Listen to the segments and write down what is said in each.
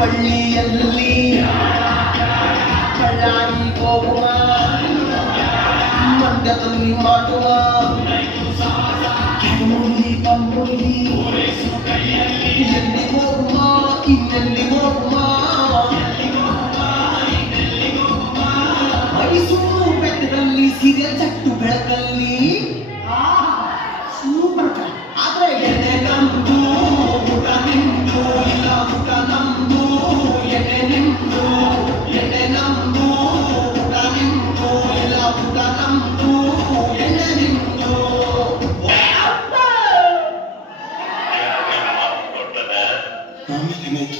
பள்ளியல்லி கல்யாணி கோபுமா மந்தத்தில் மாட்டுமா కెమ్ముడి తమ్ముడి ఎల్లి గొప్ప ఇదెల్లి గొప్ప You.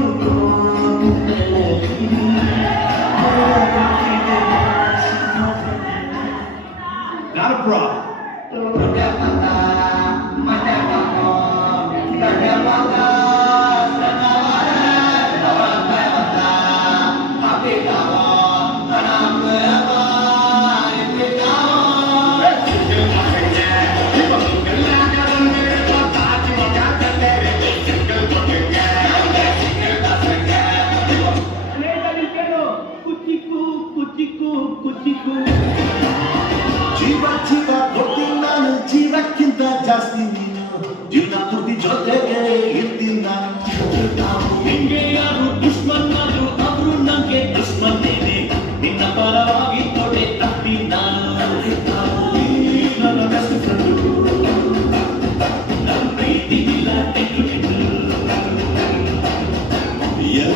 Chiku কুচিকু Chiba